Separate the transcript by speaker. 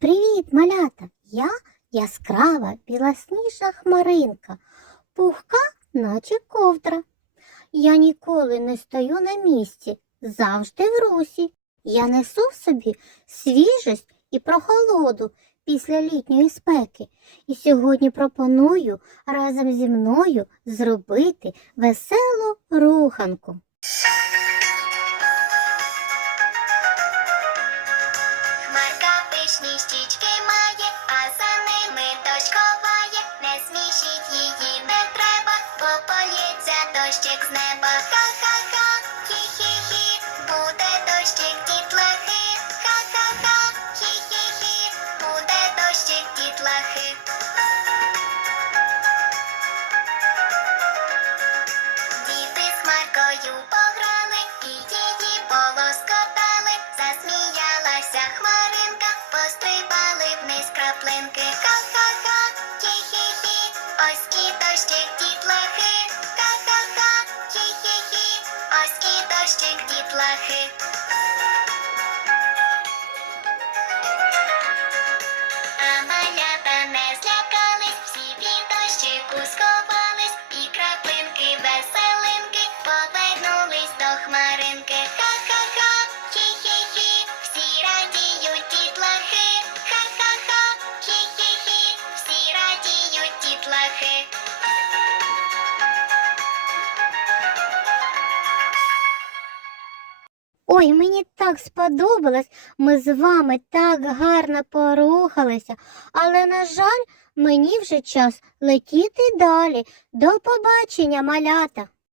Speaker 1: Привіт, малята! Я яскрава білосніжна хмаринка, пухка, наче ковдра. Я ніколи не стою на місці, завжди в русі. Я несу в собі свіжість і прохолоду після літньої спеки. І сьогодні пропоную разом зі мною зробити веселу руханку.
Speaker 2: Пишні має, а за ними дощ ховає. Не смішіть її не треба, бо полється дощик з неба. Ха-ха-ха, Ха-ха-ха, хі-хі-хі, ось і дощик дітлахи. Ха-ха-ха, хі-хі-хі, ось і дощик дітлахи.
Speaker 1: Ой, мені так сподобалось, ми з вами так гарно порухалися, але, на жаль, мені вже час летіти далі. До побачення, малята.